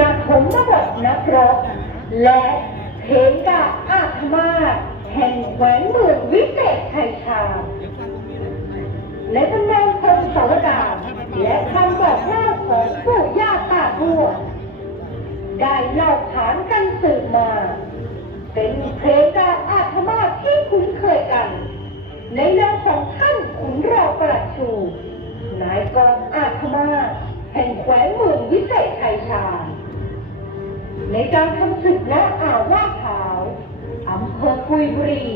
ระถมระบบนักรบ และเทนกาอาธมาแห่งแขวงเมืองวิเศษชัยชา และตำแหน่งพงศาวดาและคำบอกเล่าของผู้ย่าตาทวดได้เล่าขานกันสืบมา เป็นเพลงกาอาธมาที่คุ้นเคยกัน ในนามของท่านขุนรอประชูนายกองอาธมาแห่งแขวงเมืองวิเศษชัยชา ในการทำศึกณอ่าวลาดพร้าวอำเภอกุยบุรี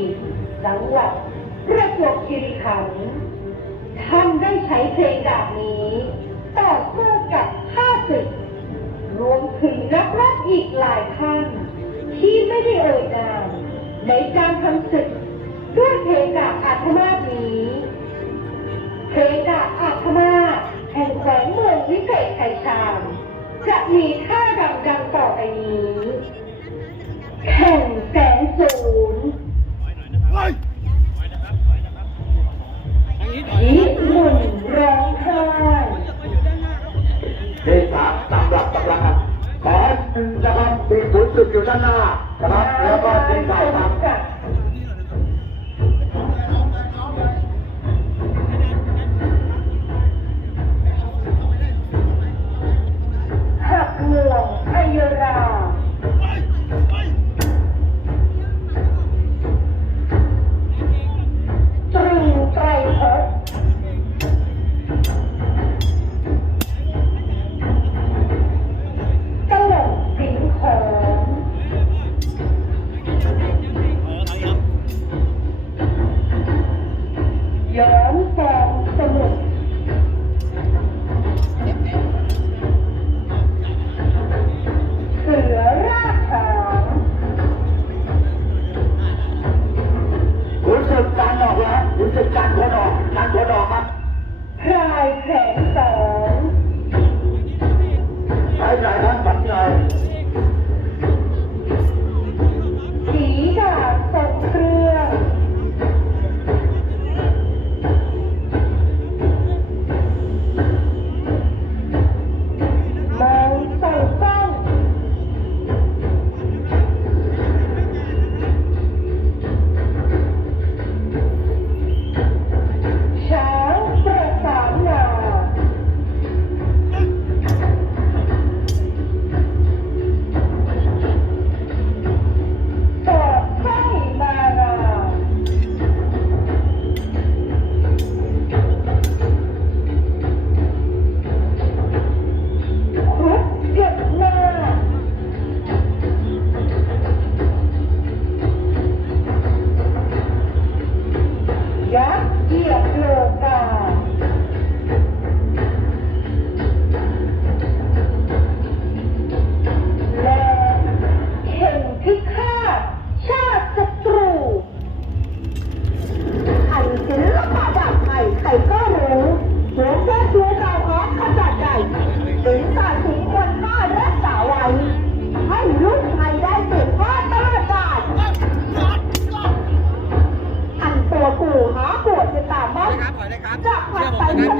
จังหวัดประจวบคีรีขันธ์ท่านได้ใช้เพลงดาบนี้ต่อสู้กับข้าศึก รวมถึงนักรบอีกหลายท่านที่ไม่ได้เอ่ยนามในการทำศึกด้วยเพลงดาบอาธมาศนี้เพลงดาบอาธมาศแห่งแขวงเมืองวิเศษชัยชาญจะมีท่าานหน้านะครับแล้วก็ทีมข่าครับหักเมืองอัยรา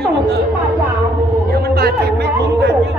ตูเชื่อผมเถอะที่มายาวเดี๋ยวมันบาดเจ็บไม่คุ้มกันใจ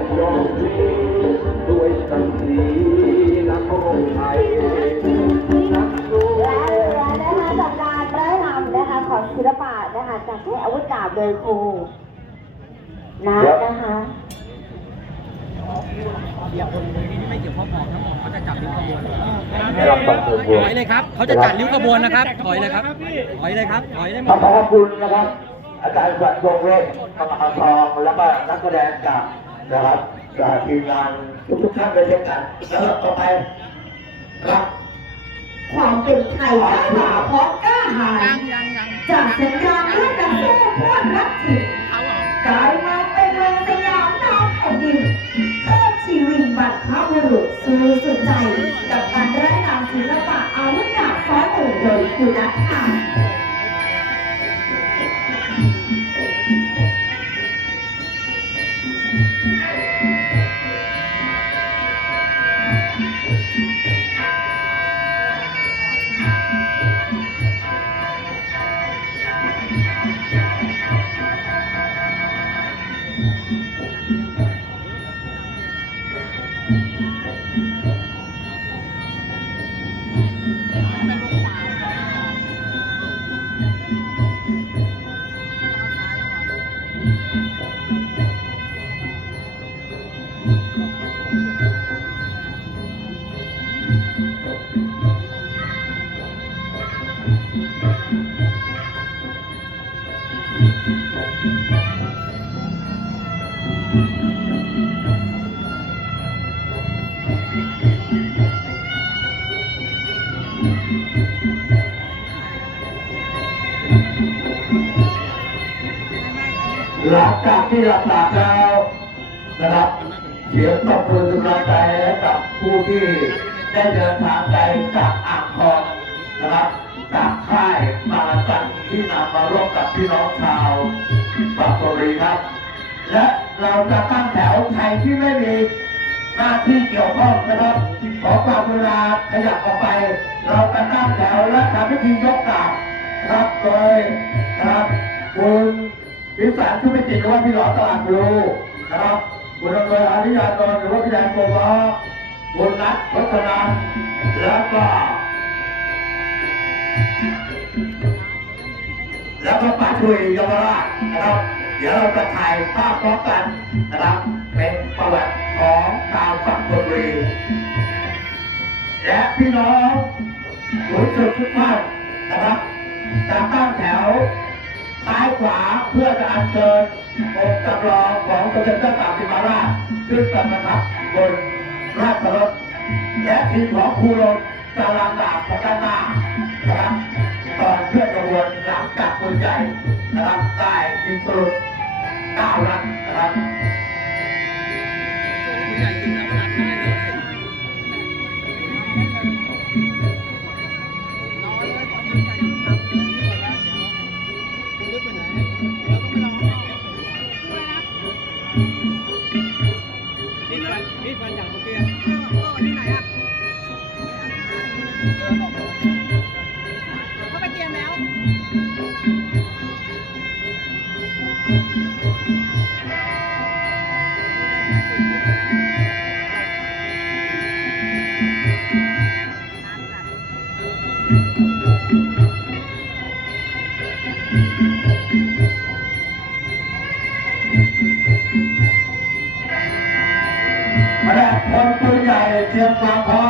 และยอมพลีด้วยสันตินักรบไทยนักสู้และเรือนะคะจากการไร้ลำนะคะของศิลปะนะคะจากให้อาวุธดาบโดยครูนะนะคะเหยียบคนนี้ไม่เกี่ยวข้องหมอกทั้งหมอกเขาจะจับริ้วขบวนถอยเลยครับ เขาจะจัดริ้วขบวนนะครับ ถอยเลยครับ ถอยเลยครับ ถอยได้หมดขอบคุณนะครับ อาจารย์สวัสดิ์วงเวทกรรมการทอง แล้วก็นักแสดงจาก นะครับจากทีมงานทุกๆท่านเลยเช่นกันแล้วต่อไปครับความเป็นไทยกล้าหาพร้อมกล้าหาญจากสัญญาณเพื่อนนักสู้เพื่อนรักถิ่นกลายมาเป็นเมืองสยามดาวแผ่นดินเพิ่มชีวิตบัตรพรพบุรุษสู่สุดใจ กับการไร้นามศิลปะอาวุธดาบฟ้าเอ่ยโดยคุณนัทค่ะ หลังจากที่รับปากแล้วนะครับเสียงตบมือกำลังใจให้กับผู้ที่ได้เดินทางไกลจากอ่างทองนะครับ จากค่ายมาจันที่นำมาร่วมกับพี่น้องชาวปัตตานีครับ และเราจะตั้งแถวใครที่ไม่มีหน้าที่เกี่ยวข้องนะครับ ขอความกรุณาขยับออกไป เราจะตั้งแถวและทำพิธียกดาบครับโดยครับคุณวิสารชุมิจิตหรือว่าพี่หลอตลาดบลูนะครับคุณอำเภออาริยานนท์หรือว่าพี่แดงโกบอคุณนัทวัฒนาแล้วก็ แล้วก็ปัดคุยยาวราชนะครับ เดี๋ยวเราจะถ่ายภาพพร้อมกันนะครับ เป็นประวัติของชาวสังคบุรีและพี่น้องผู้ชมทุกท่านนะครับจะตั้งแถวซ้ายขวาเพื่อจะอัญเชิญองค์จำลองของสมเด็จเจ้าตากสินมหาราชขึ้นประทับบนราชรถและทีมของครูลงจะลำดาบทางด้านหน้านะครับ ตอนเคลื่อนขบวนหลังจากปืนใหญ่นะครับได้ยิงสลุดเก้านัดนะครับผู้ใหญ่กินแล้วมันได้เลยรอเลยตอนผู้ใหญ่ทำนี่ก่อนนะเดี๋ยวลึกไปไหนเราต้องไปลองข้างนอกนี่ฟันนี่ฟันอย่างเมื่อกี้เออเออที่ไหนอะ มาแล้วคนตัวใหญ่เตรียมความพร้อม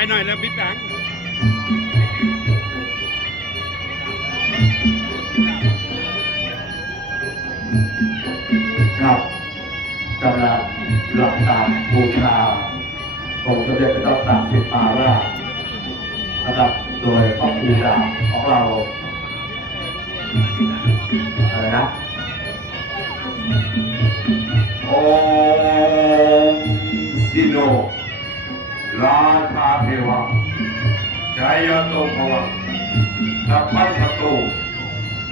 ายหน่อยแล้วพี่แบงค์ครับกำลังหลับตาบูชาองค์สมเด็จพระเจ้าตากสินมาราชนะครับโดยพ่อครูดาของเราอะไรนะาภิวะจายโตภวะสัพพะสตุ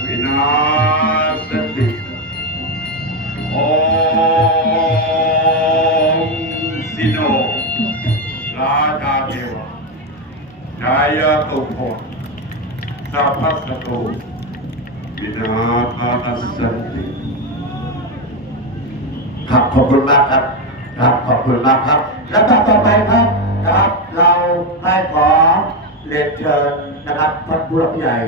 วินาสติโอมสิโนราชาเทวะจายโตภวะสัพพะสตุวินาสติครับขอบคุณมากครับครับขอบคุณมากครับ แล้วต่อไปครับ นะครับ เราให้ขอเรียนเชิญนะครับท่านผู้หลักผู้ใหญ่